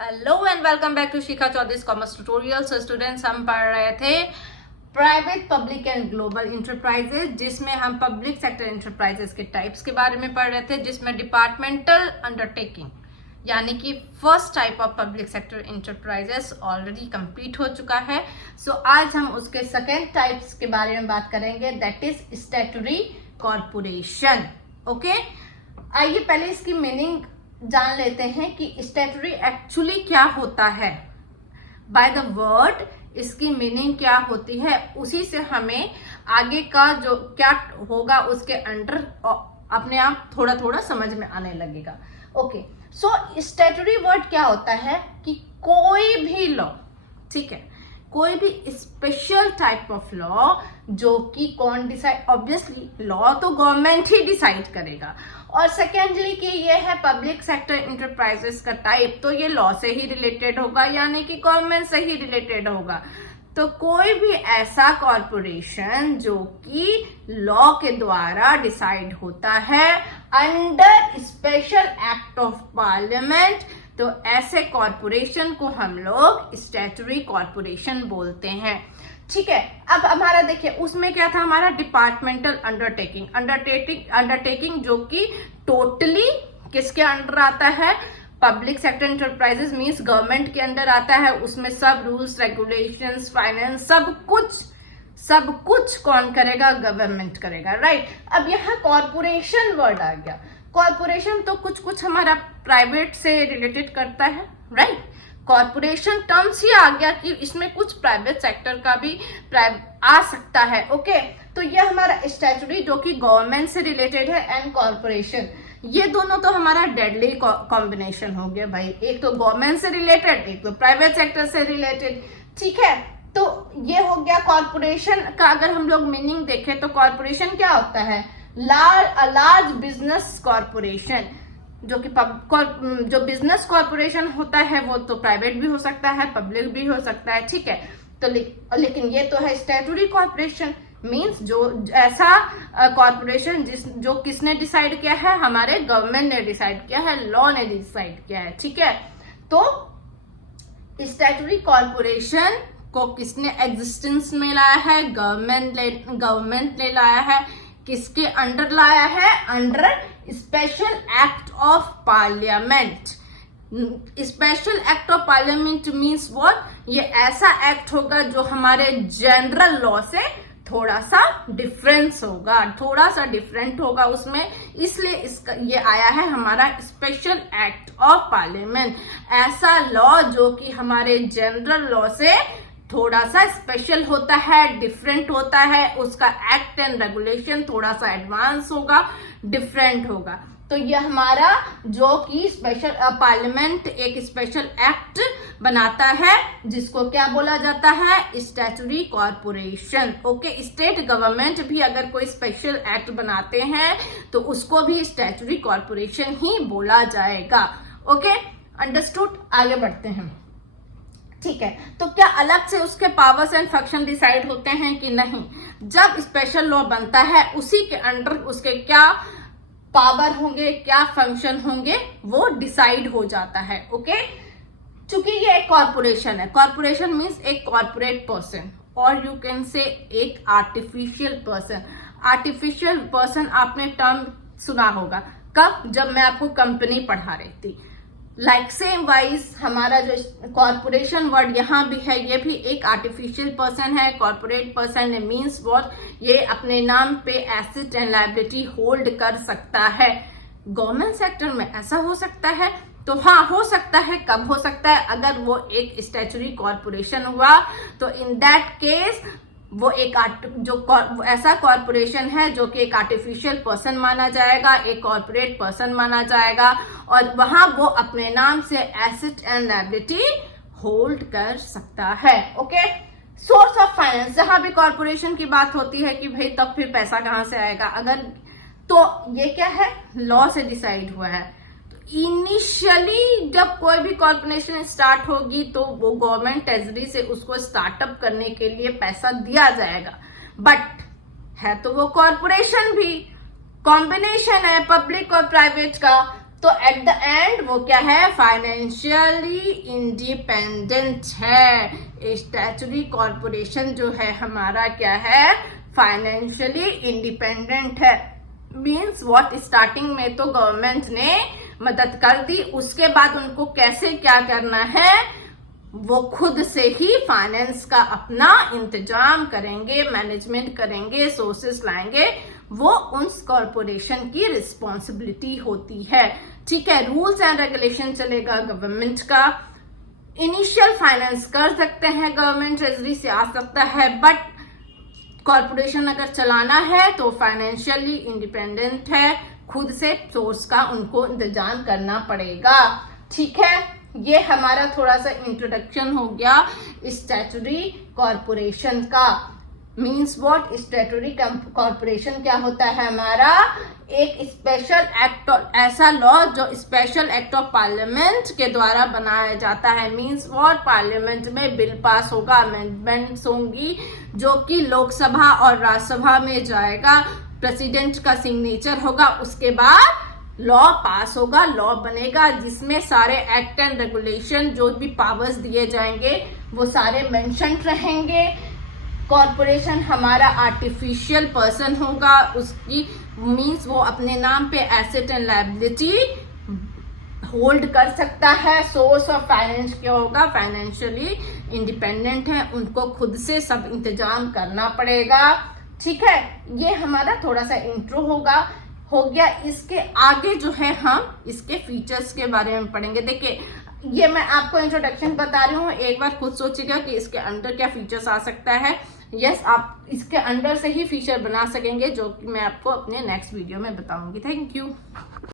Hello and welcome back to Shikha Chaudhary commerce tutorial. So students, हम पढ़ रहे थे private, public and global enterprises, जिसमें हम पब्लिक सेक्टर इंटरप्राइजेज के टाइप्स के बारे में पढ़ रहे थे, जिसमें डिपार्टमेंटल अंडरटेकिंग यानी कि first type of public sector enterprises already complete हो चुका है। सो आज हम उसके सेकेंड टाइप्स के बारे में बात करेंगे, that is statutory corporation. Okay, आइए पहले इसकी मीनिंग जान लेते हैं कि स्टैट्यूटरी एक्चुअली क्या होता है। बाय द वर्ड इसकी मीनिंग क्या होती है, उसी से हमें आगे का जो क्या होगा उसके अंडर अपने आप थोड़ा थोड़ा समझ में आने लगेगा। ओके, सो स्टैट्यूटरी वर्ड क्या होता है कि कोई भी लॉ, ठीक है, कोई भी स्पेशल टाइप ऑफ लॉ जो कि कौन डिसाइड, ऑब्वियसली लॉ तो गवर्नमेंट ही डिसाइड करेगा, और सेकेंडली कि ये है पब्लिक सेक्टर इंटरप्राइजेस का टाइप, तो ये लॉ से ही रिलेटेड होगा यानी कि गवर्नमेंट से ही रिलेटेड होगा। तो कोई भी ऐसा कॉरपोरेशन जो कि लॉ के द्वारा डिसाइड होता है under special act of parliament, तो ऐसे कॉरपोरेशन को हम लोग स्टैट्यूटरी कॉरपोरेशन बोलते हैं। ठीक है, अब हमारा देखिए उसमें क्या था, हमारा डिपार्टमेंटल अंडरटेकिंग जो कि टोटली किसके अंडर आता है, public sector enterprises means government के अंडर आता है। उसमें सब रूल्स, रेगुलेशंस, फाइनेंस, सब कुछ कौन करेगा, गवर्नमेंट करेगा, राइट। अब यहाँ कॉरपोरेशन वर्ड आ गया। कॉरपोरेशन तो कुछ हमारा प्राइवेट से रिलेटेड करता है, राइट। कॉरपोरेशन टर्म्स ही आ गया कि इसमें कुछ प्राइवेट सेक्टर का भी आ सकता है। ओके, तो ये हमारा स्टैट्यूटरी जो कि गवर्नमेंट से रिलेटेड है एंड कॉरपोरेशन, ये दोनों तो हमारा डेडली कॉम्बिनेशन हो गया भाई, एक तो गवर्नमेंट से रिलेटेड, एक तो प्राइवेट सेक्टर से रिलेटेड। ठीक है, तो ये हो गया कॉरपोरेशन का। अगर हम लोग मीनिंग देखें तो कॉरपोरेशन क्या होता है, लार्ज बिजनेस कॉरपोरेशन, जो कि जो बिजनेस कॉरपोरेशन होता है वो तो प्राइवेट भी हो सकता है, पब्लिक भी हो सकता है। ठीक है, तो लेकिन ये तो है स्टैट्यूटरी कॉरपोरेशन, मींस जो ऐसा कॉरपोरेशन जो किसने डिसाइड किया है, हमारे गवर्नमेंट ने डिसाइड किया है, लॉ ने डिसाइड किया है। ठीक है, तो स्टैट्यूटरी कॉरपोरेशन को किसने एग्जिस्टेंस में लाया है, गवर्नमेंट ने लाया है। किसके अंडर लाया है, under special act of parliament. Special act of parliament means what, ये ऐसा एक्ट होगा जो हमारे जनरल लॉ से थोड़ा सा डिफरेंस होगा, थोड़ा सा डिफरेंट होगा उसमें, इसलिए इसका ये आया है हमारा स्पेशल एक्ट ऑफ पार्लियामेंट। ऐसा लॉ जो कि हमारे जनरल लॉ से थोड़ा सा स्पेशल होता है, डिफरेंट होता है, उसका एक्ट एंड रेगुलेशन थोड़ा सा एडवांस होगा, डिफरेंट होगा। तो ये हमारा जो कि स्पेशल पार्लियामेंट एक स्पेशल एक्ट बनाता है जिसको क्या बोला जाता है, statutory corporation. Okay, state government भी अगर कोई स्पेशल एक्ट बनाते हैं तो उसको भी स्टैट्यूटरी कॉरपोरेशन ही बोला जाएगा। ओके, अंडरस्टूड, आगे बढ़ते हैं। ठीक है, तो क्या अलग से उसके पावर्स एंड फंक्शन डिसाइड होते हैं कि नहीं, जब स्पेशल लॉ बनता है उसी के अंडर उसके क्या पावर होंगे, क्या फंक्शन होंगे, वो डिसाइड हो जाता है। ओके, चूंकि ये एक कॉरपोरेशन है, कॉरपोरेशन मींस एक कॉरपोरेट पर्सन, और यू कैन से एक आर्टिफिशियल पर्सन। आर्टिफिशियल पर्सन आपने टर्म सुना होगा, कब, जब मैं आपको कंपनी पढ़ा रही थी। लाइक सेम वाइज हमारा जो कॉरपोरेशन वर्ड यहाँ भी है, ये भी एक आर्टिफिशियल पर्सन है। कॉरपोरेट पर्सन मींस व्हाट, ये अपने नाम पे एसेट एंड लायबिलिटी होल्ड कर सकता है। गवर्नमेंट सेक्टर में ऐसा हो सकता है, तो हाँ हो सकता है, कब हो सकता है, अगर वो एक स्टैट्यूटरी कॉरपोरेशन हुआ, तो इन दैट केस वो एक ऐसा कॉरपोरेशन है जो कि एक आर्टिफिशियल पर्सन माना जाएगा, एक कॉरपोरेट पर्सन माना जाएगा, और वहां वो अपने नाम से एसेट एंड लायबिलिटी होल्ड कर सकता है। ओके, सोर्स ऑफ फाइनेंस, जहां भी कॉरपोरेशन की बात होती है कि भाई तब फिर पैसा कहां से आएगा, अगर तो ये क्या है, लॉ से डिसाइड हुआ है। इनिशियली जब कोई भी कॉर्पोरेशन स्टार्ट होगी तो वो गवर्नमेंट ट्रेजरी से उसको स्टार्टअप करने के लिए पैसा दिया जाएगा, बट है तो वो कॉर्पोरेशन भी कॉम्बिनेशन है पब्लिक और प्राइवेट का, तो एट द एंड वो क्या है, फाइनेंशियली इंडिपेंडेंट है। स्टैट्यूटरी कॉर्पोरेशन जो है हमारा क्या है, फाइनेंशियली इंडिपेंडेंट है। मीन्स व्हाट, स्टार्टिंग में तो गवर्नमेंट ने मदद कर दी, उसके बाद उनको कैसे क्या करना है, वो खुद से ही फाइनेंस का अपना इंतजाम करेंगे, मैनेजमेंट करेंगे, सोर्सेस लाएंगे, वो उस कॉर्पोरेशन की रिस्पॉन्सिबिलिटी होती है। ठीक है, रूल्स एंड रेगुलेशन चलेगा गवर्नमेंट का। इनिशियल फाइनेंस कर सकते हैं गवर्नमेंट, ट्रेजरी से आ सकता है, बट कॉर्पोरेशन अगर चलाना है तो फाइनेंशियली इंडिपेंडेंट है, खुद से सोर्स का उनको इंतजाम करना पड़ेगा। ठीक है, ये हमारा थोड़ा सा इंट्रोडक्शन हो गया स्टैट्यूटरी कॉर्पोरेशन का। मीन्स व्हाट, स्टैट्यूटरी कॉर्पोरेशन क्या होता है हमारा, एक स्पेशल एक्ट, ऐसा लॉ जो स्पेशल एक्ट ऑफ पार्लियामेंट के द्वारा बनाया जाता है। मीन्स व्हाट, पार्लियामेंट में बिल पास होगा, अमेंडमेंट्स होंगी, जो कि लोकसभा और राज्यसभा में जाएगा, प्रेसिडेंट का सिग्नेचर होगा, उसके बाद लॉ पास होगा, लॉ बनेगा, जिसमें सारे एक्ट एंड रेगुलेशन जो भी पावर्स दिए जाएंगे वो सारे मेंशन रहेंगे। कॉर्पोरेशन हमारा आर्टिफिशियल पर्सन होगा, उसकी मीन्स वो अपने नाम पे एसेट एंड लायबिलिटी होल्ड कर सकता है। सोर्स ऑफ फाइनेंस क्या होगा, फाइनेंशियली इंडिपेंडेंट है, उनको खुद से सब इंतजाम करना पड़ेगा। ठीक है, ये हमारा थोड़ा सा इंट्रो हो गया। इसके आगे जो है हम इसके फीचर्स के बारे में पढ़ेंगे। देखिए, ये मैं आपको इंट्रोडक्शन बता रही हूँ, एक बार खुद सोचिएगा कि इसके अंदर क्या फीचर्स आ सकता है। यस, आप इसके अंदर से ही फीचर बना सकेंगे, जो कि मैं आपको अपने नेक्स्ट वीडियो में बताऊंगी। Thank you.